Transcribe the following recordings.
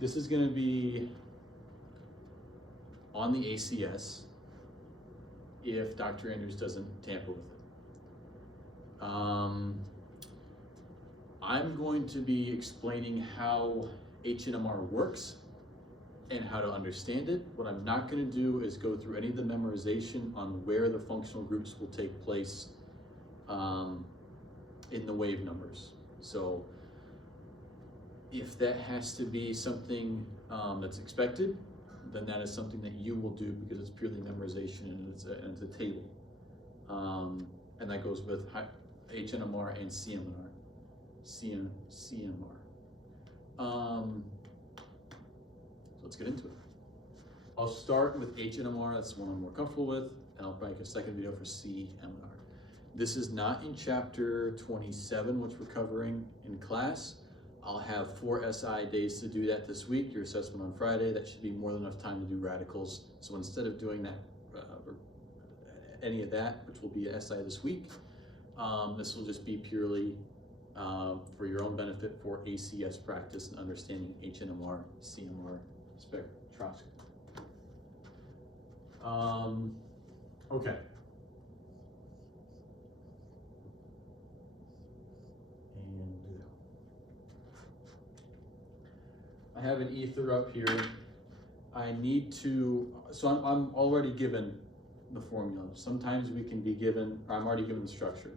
This is going to be on the ACS if Dr. Andrews doesn't tamper with it. I'm going to be explaining how Hnmr works and how to understand it. What I'm not going to do is go through any of the memorization on where the functional groups will take place in the wave numbers. So if that has to be something that's expected, then that is something that you will do because it's purely memorization and it's a table. And that goes with Hnmr and CMR. So let's get into it. I'll start with Hnmr, that's the one I'm more comfortable with, and I'll make a second video for CMR. This is not in chapter 27, which we're covering in class. I'll have 4 SI days to do that this week, your assessment on Friday. That should be more than enough time to do radicals. So instead of doing that, any of that, which will be an SI this week, this will just be purely for your own benefit for ACS practice and understanding Hnmr, CMR spectroscopy. Okay. And I have an ether up here. I need to, so I'm already given the formula. Sometimes we can be given, I'm already given the structure.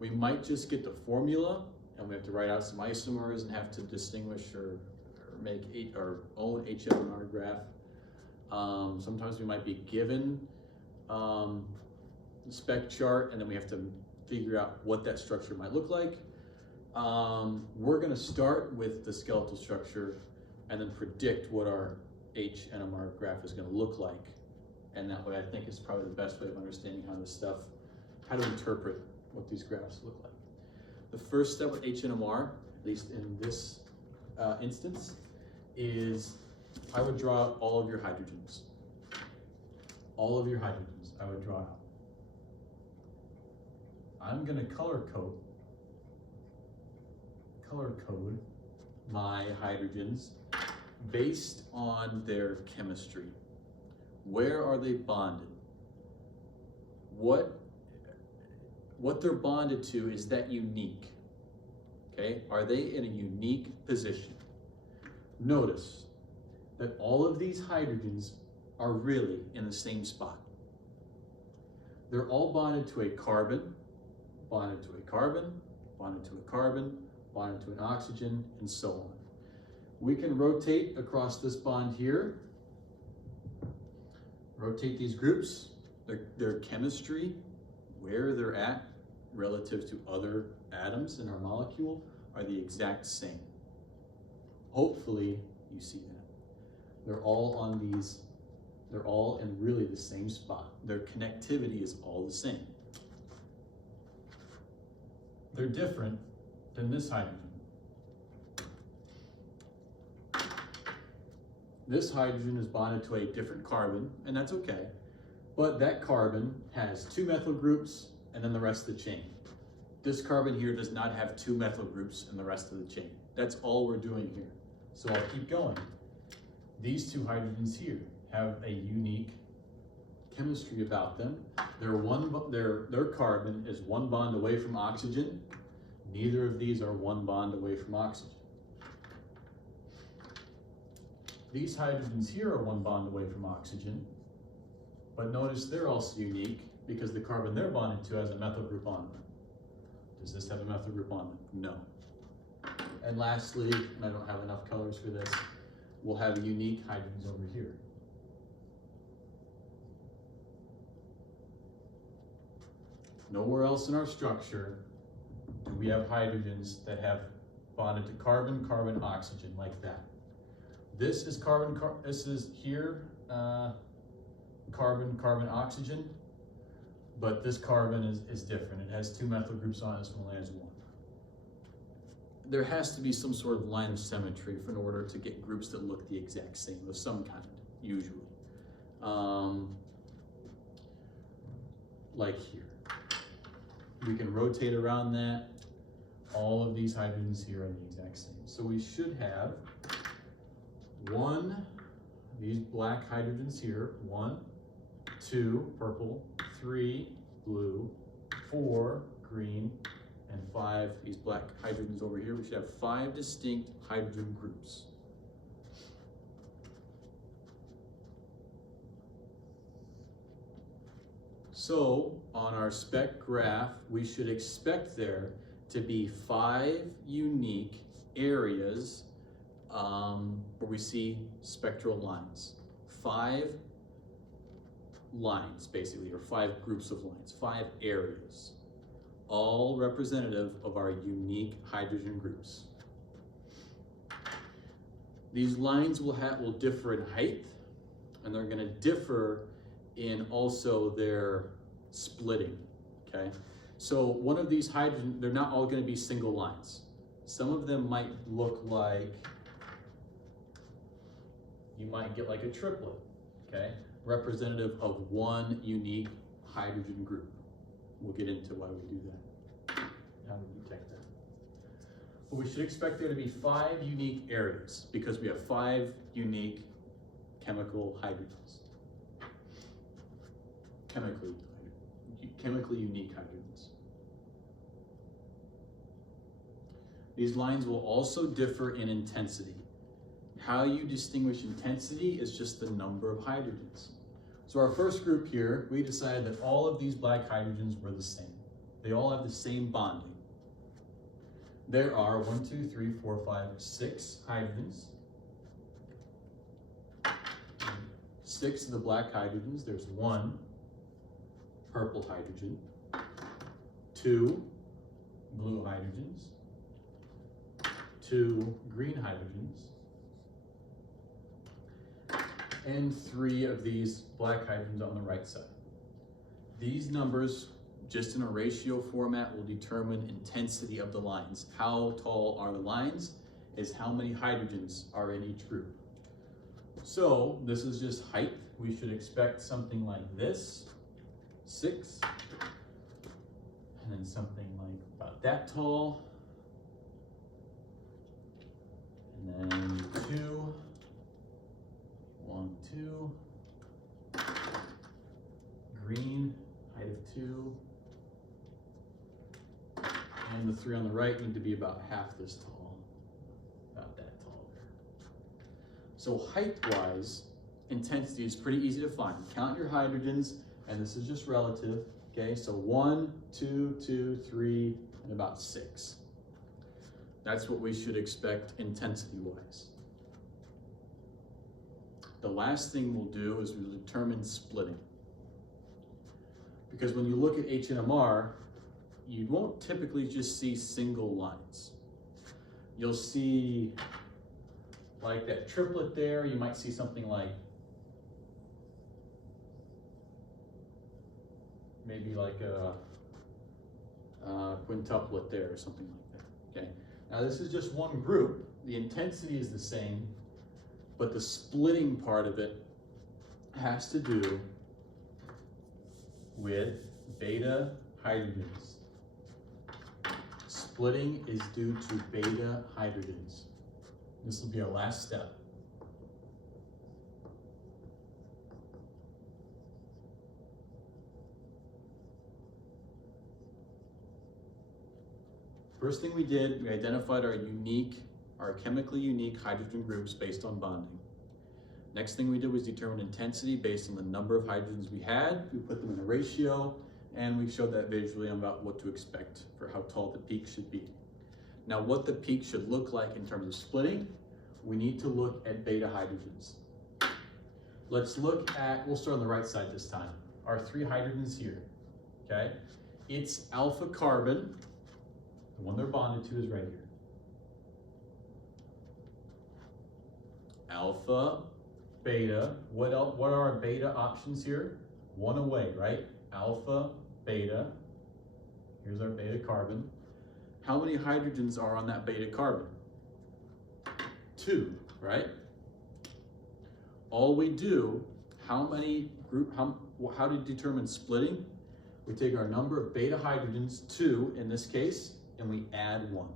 We might just get the formula and we have to write out some isomers and have to distinguish or make our own Hnmr graph. Sometimes we might be given the spec chart and then we have to figure out what that structure might look like. We're going to start with the skeletal structure and then predict what our Hnmr graph is going to look like. And that way I think is probably the best way of understanding how this stuff, how to interpret what these graphs look like. The first step with Hnmr, at least in this instance, is I would draw out all of your hydrogens. All of your hydrogens I would draw out. I'm going to color code my hydrogens based on their chemistry. Where are they bonded? What they're bonded to, is that unique? Okay, are they in a unique position? Notice that all of these hydrogens are really in the same spot. They're all bonded to a carbon, bonded to a carbon, bonded to a carbon, bonded to an oxygen, and so on. We can rotate across this bond here, rotate these groups, their chemistry, where they're at relative to other atoms in our molecule are the exact same. Hopefully you see that. They're all on these, they're all in really the same spot. Their connectivity is all the same. They're different than this hydrogen. This hydrogen is bonded to a different carbon, and that's okay. But that carbon has 2 methyl groups and then the rest of the chain. This carbon here does not have 2 methyl groups and the rest of the chain. That's all we're doing here. So I'll keep going. These 2 hydrogens here have a unique chemistry about them. Their carbon is 1 bond away from oxygen. Neither of these are 1 bond away from oxygen. These hydrogens here are 1 bond away from oxygen, but notice they're also unique because the carbon they're bonded to has a methyl group on them. Does this have a methyl group on them? No. And lastly, and I don't have enough colors for this, we'll have unique hydrogens over here. Nowhere else in our structure do we have hydrogens that have bonded to carbon, carbon, oxygen like that. This is carbon, this is here, carbon, carbon, oxygen, but this carbon is different. It has 2 methyl groups on it, this one only has 1. There has to be some sort of line of symmetry in order to get groups that look the exact same of some kind, usually. Like here. We can rotate around that. All of these hydrogens here are the exact same. So we should have these black hydrogens here, 1, 2, purple, 3, blue, 4, green, and 5, these black hydrogens over here. We should have 5 distinct hydrogen groups. So on our spec graph, we should expect there to be 5 unique areas where we see spectral lines. 5 lines, basically, or 5 groups of lines, 5 areas, all representative of our unique hydrogen groups. These lines will differ in height, and they're going to differ in also their splitting, okay? So one of these hydrogen, they're not all going to be single lines. Some of them might look like, you might get like a triplet, okay? Representative of one unique hydrogen group. We'll get into why we do that, how we detect that. But we should expect there to be 5 unique areas because we have 5 unique chemical hydrogens. Chemically unique hydrogens. These lines will also differ in intensity. How you distinguish intensity is just the number of hydrogens. So our first group here, we decided that all of these black hydrogens were the same. They all have the same bonding. There are 1, 2, 3, 4, 5, 6 hydrogens. 6 of the black hydrogens. There's 1 purple hydrogen, 2 blue hydrogens, 2 green hydrogens, and 3 of these black hydrogens on the right side. These numbers, just in a ratio format, will determine intensity of the lines. How tall are the lines is how many hydrogens are in each group. So this is just height. We should expect something like this, 6, and then something like about that tall, and then 2, 1, 2, green, height of 2, and the 3 on the right need to be about half this tall, about that tall there. So height-wise, intensity is pretty easy to find. Count your hydrogens, and this is just relative, okay? So 1, 2, 2, 3, and about 6. That's what we should expect intensity-wise. The last thing we'll do is we'll determine splitting. Because when you look at Hnmr, you won't typically just see single lines. You'll see like that triplet there, you might see something like maybe like a quintuplet there or something like that, okay? Now this is just one group. The intensity is the same, but the splitting part of it has to do with beta hydrogens. Splitting is due to beta hydrogens. This will be our last step. First thing we did, we identified our chemically unique hydrogen groups based on bonding. Next thing we did was determine intensity based on the number of hydrogens we had. We put them in a ratio, and we showed that visually on about what to expect for how tall the peak should be. Now, what the peak should look like in terms of splitting, we need to look at beta hydrogens. Let's look at, we'll start on the right side this time, our 3 hydrogens here, okay? It's alpha carbon, the one they're bonded to is right here. Alpha, beta, what are our beta options here? 1 away, right? Alpha, beta, here's our beta carbon. How many hydrogens are on that beta carbon? 2, right? All we do, how to determine splitting? We take our number of beta hydrogens, 2 in this case, and we add 1.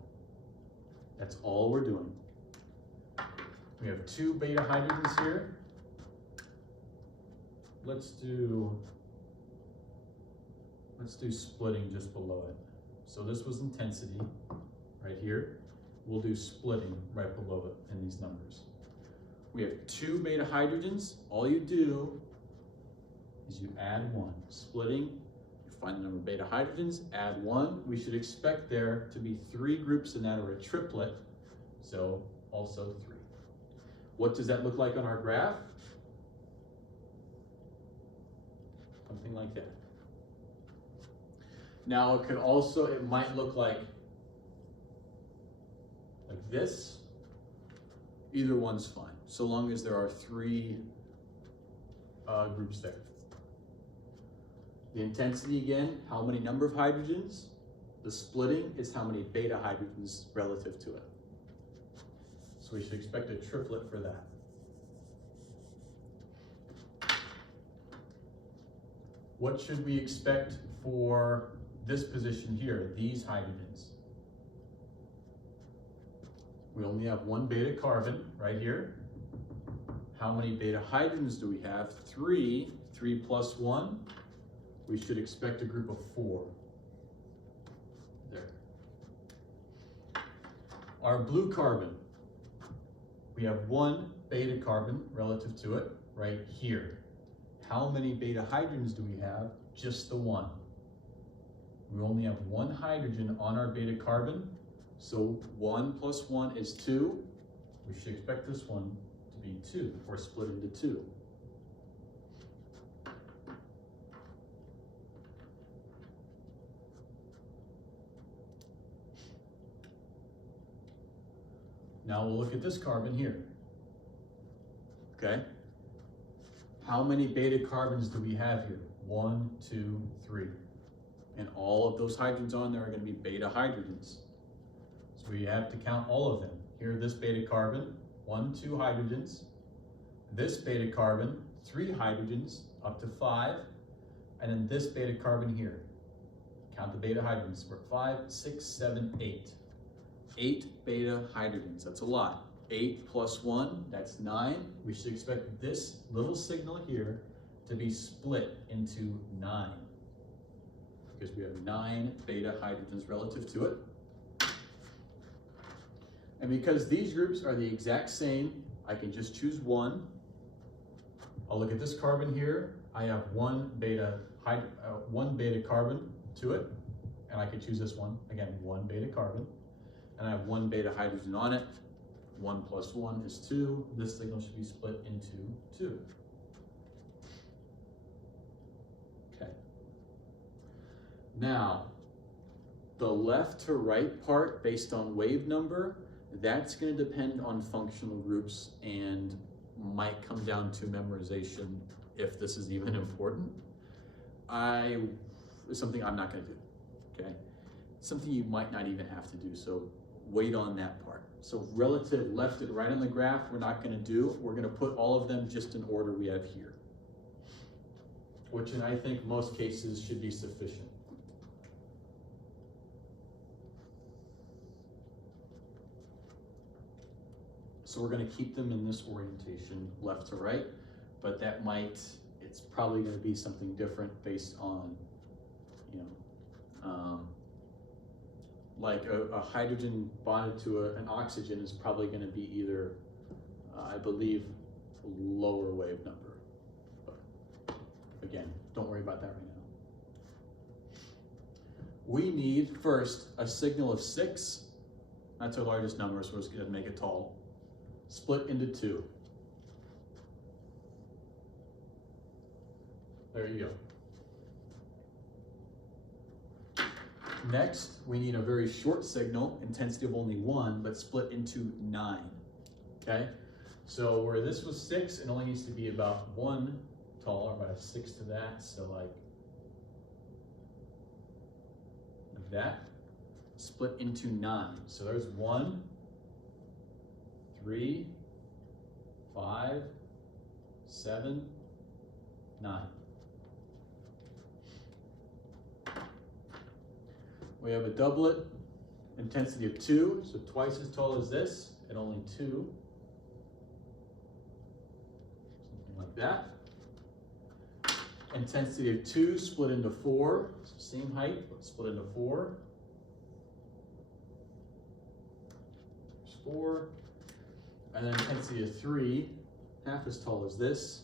That's all we're doing. We have 2 beta hydrogens here. Let's do splitting just below it. So this was intensity right here. We'll do splitting right below it in these numbers. We have 2 beta hydrogens. All you do is you add 1. Splitting, you find the number of beta hydrogens, add 1. We should expect there to be 3 groups in that, or a triplet, so also 3. What does that look like on our graph? Something like that. Now it might look like this. Either one's fine, so long as there are 3 groups there. The intensity again, how many number of hydrogens? The splitting is how many beta hydrogens relative to it. So we should expect a triplet for that. What should we expect for this position here, these hydrogens? We only have 1 beta carbon right here. How many beta hydrogens do we have? 3. 3 plus 1. We should expect a group of 4. There. Our blue carbon, we have 1 beta carbon relative to it right here. How many beta hydrogens do we have? Just the 1. We only have 1 hydrogen on our beta carbon, so 1 plus 1 is 2. We should expect this one to be 2, or split into 2. Now we'll look at this carbon here. Okay? How many beta carbons do we have here? 1, 2, 3. And all of those hydrogens on there are going to be beta hydrogens. So we have to count all of them. Here, this beta carbon, 1, 2 hydrogens. This beta carbon, 3 hydrogens, up to 5. And then this beta carbon here. Count the beta hydrogens. We're 5, 6, 7, 8. 8 beta hydrogens. That's a lot. 8 plus 1, that's 9. We should expect this little signal here to be split into 9. Because we have 9 beta hydrogens relative to it. And because these groups are the exact same, I can just choose 1. I'll look at this carbon here. I have 1 beta carbon to it, and I can choose this one. Again, 1 beta carbon. And I have 1 beta hydrogen on it. 1 plus 1 is 2. This signal should be split into 2. Okay. Now, the left to right part based on wave number, that's going to depend on functional groups and might come down to memorization if this is even important. It's something I'm not going to do, okay? Something you might not even have to do, so wait on that part. So relative left and right on the graph, we're not going to do. We're going to put all of them just in order we have here, which in I think most cases should be sufficient. So we're going to keep them in this orientation, left to right, but that it's probably going to be something different based on, like a hydrogen bonded to an oxygen is probably going to be either, I believe, lower wave number. But again, don't worry about that right now. We need first a signal of 6. That's our largest number, so we're just going to make it tall. Split into 2. There you go. Next, we need a very short signal, intensity of only 1, but split into 9. Okay? So where this was 6, it only needs to be about 1 taller, about a 6 to that. So like that. Split into 9. So there's 1, 3, 5, 7, 9. We have a doublet, intensity of 2, so twice as tall as this, and only 2. like that. Intensity of 2 split into 4, so same height, but split into 4. There's 4. And then intensity of 3, half as tall as this.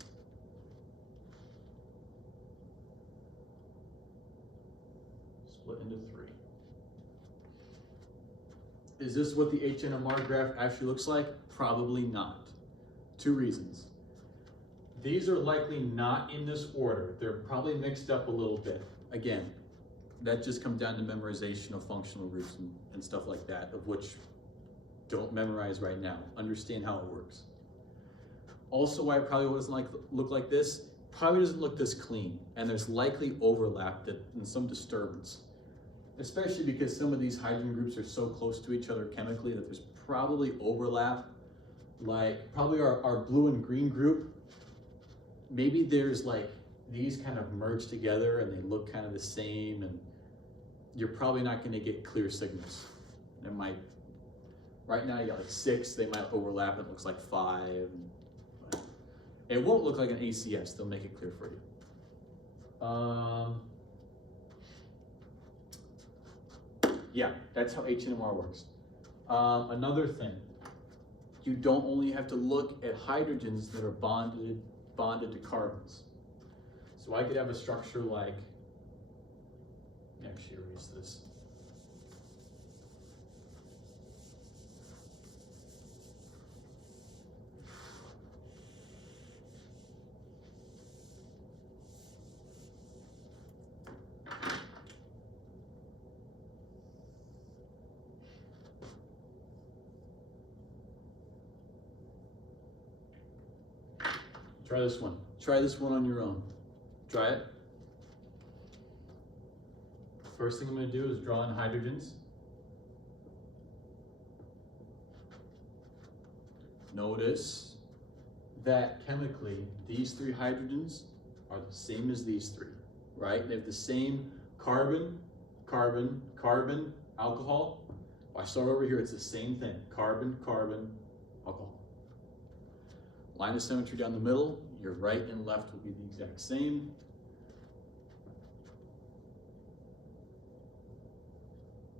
Split into 3. Is this what the Hnmr graph actually looks like? Probably not. 2 reasons. These are likely not in this order. They're probably mixed up a little bit. Again, that just comes down to memorization of functional groups and stuff like that, of which don't memorize right now. Understand how it works. Also, why it probably doesn't look like this, probably doesn't look this clean, and there's likely overlap and some disturbance, especially because some of these hydrogen groups are so close to each other chemically that there's probably overlap. Like probably our blue and green group, maybe there's like these kind of merge together and they look kind of the same, and you're probably not going to get clear signals. There might, right now you got like 6, they might overlap, it looks like 5. It won't look like an ACS, they'll make it clear for you. Yeah, that's how Hnmr works. Another thing, you don't only have to look at hydrogens that are bonded to carbons. So I could have a structure like, actually erase this. Try this one. Try this one on your own. Try it. First thing I'm going to do is draw in hydrogens. Notice that chemically, these 3 hydrogens are the same as these 3, right? They have the same carbon, carbon, carbon, alcohol. If I start over here, it's the same thing. Carbon, carbon, alcohol. Line of symmetry down the middle, your right and left will be the exact same.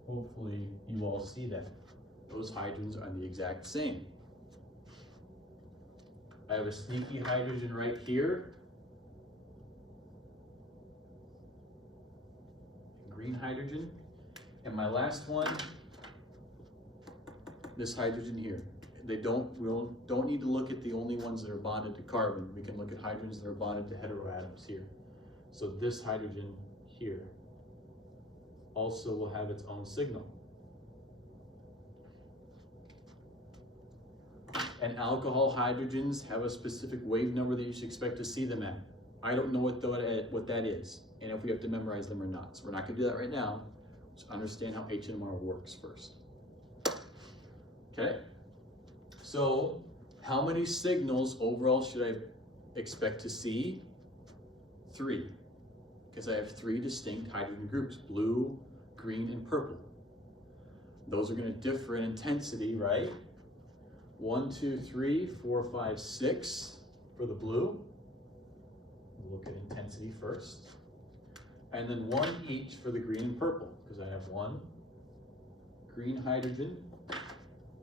Hopefully you all see that. Those hydrogens are the exact same. I have a sneaky hydrogen right here. Green hydrogen. And my last one, this hydrogen here. We don't need to look at the only ones that are bonded to carbon. We can look at hydrogens that are bonded to heteroatoms here. So this hydrogen here also will have its own signal. And alcohol hydrogens have a specific wave number that you should expect to see them at. I don't know what that is, and if we have to memorize them or not. So we're not going to do that right now. Just understand how Hnmr works first. Okay? So, how many signals overall should I expect to see? 3, because I have 3 distinct hydrogen groups, blue, green, and purple. Those are going to differ in intensity, right? 1, 2, 3, 4, 5, 6 for the blue. We'll look at intensity first. And then 1 each for the green and purple, because I have 1 green hydrogen,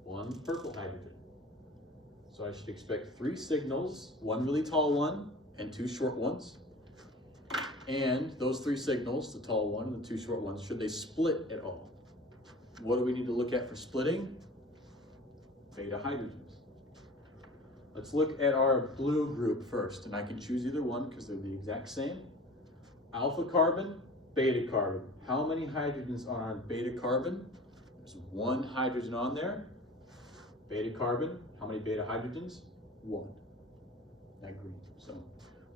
1 purple hydrogen. So I should expect 3 signals, 1 really tall one and 2 short ones. And those 3 signals, the tall one and the 2 short ones, should they split at all? What do we need to look at for splitting? Beta hydrogens. Let's look at our blue group first, and I can choose either one because they're the exact same. Alpha carbon, beta carbon. How many hydrogens are on beta carbon? There's 1 hydrogen on there. Beta carbon, how many beta hydrogens? 1. That green. So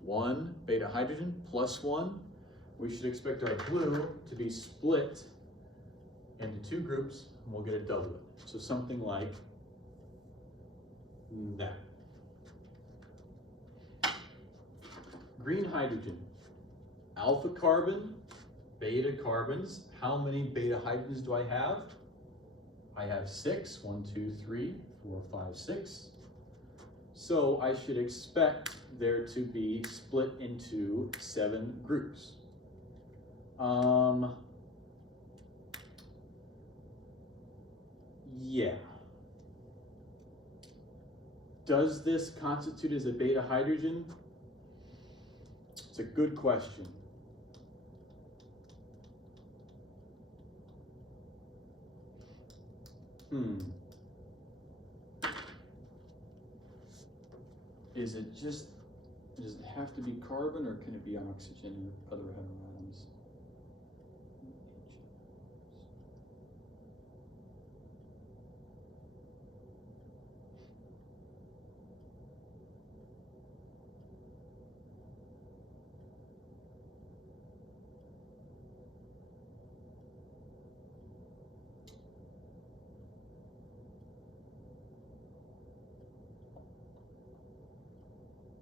1 beta hydrogen plus 1. We should expect our blue to be split into 2 groups, and we'll get a doublet. So something like that. Green hydrogen, alpha carbon, beta carbons. How many beta hydrogens do I have? I have 6. 1, 2, 3, 4, 5, 6. So I should expect there to be split into 7 groups. Yeah. Does this constitute as a beta hydrogen? It's a good question. Is it just, does it have to be carbon or can it be oxygen or other heteroatoms?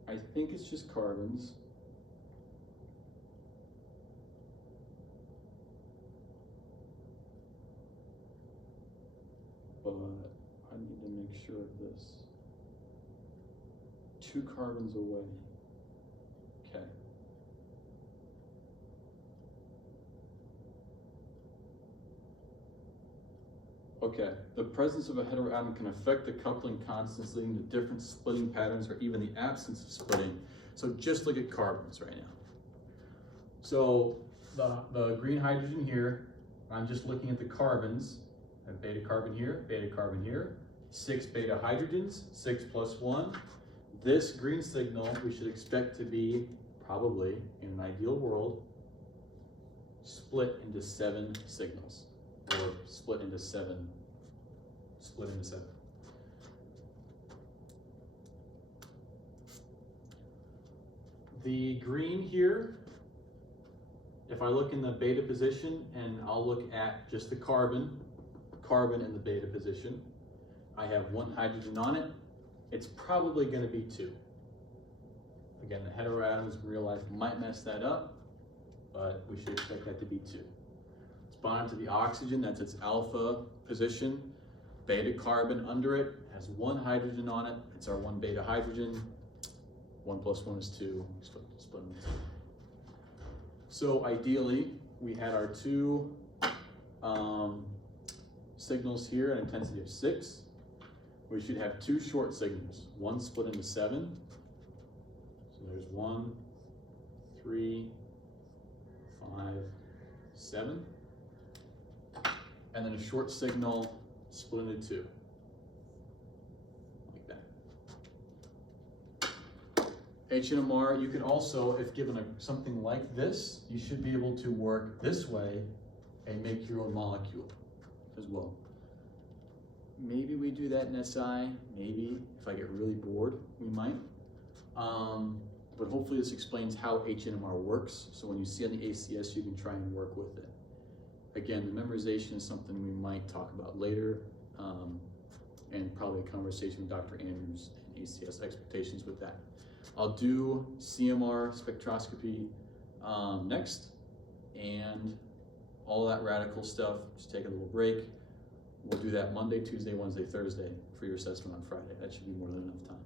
I think it's just carbons. But I need to make sure of this. 2 carbons away. Okay. Okay, the presence of a heteroatom can affect the coupling constants, leading to different splitting patterns or even the absence of splitting. So just look at carbons right now. So the green hydrogen here, I'm just looking at the carbons. I have beta carbon here, 6 beta hydrogens, 6 plus 1. This green signal we should expect to be, probably, in an ideal world, split into 7 signals. Or split into 7. The green here, if I look in the beta position and I'll look at just the carbon in the beta position, I have 1 hydrogen on it. It's probably going to be 2. Again, the heteroatoms in real life might mess that up, but we should expect that to be 2. It's bonded to the oxygen, that's its alpha position. Beta carbon under it has 1 hydrogen on it. It's our 1 beta hydrogen. 1 plus 1 is 2. Split them into 2. So ideally, we had our 2 signals here at intensity of 6. We should have 2 short signals. 1 split into 7. So there's 1, 3, 5, 7. And then a short signal split into 2. Like that. Hnmr, you can also, if given something like this, you should be able to work this way and make your own molecule as well. Maybe we do that in SI, maybe if I get really bored, we might. But hopefully this explains how Hnmr works, so when you see on the ACS, you can try and work with it. Again, the memorization is something we might talk about later, and probably a conversation with Dr. Andrews and ACS expectations with that. I'll do CMR spectroscopy next, and all that radical stuff, just take a little break. We'll do that Monday, Tuesday, Wednesday, Thursday for your assessment on Friday. That should be more than enough time.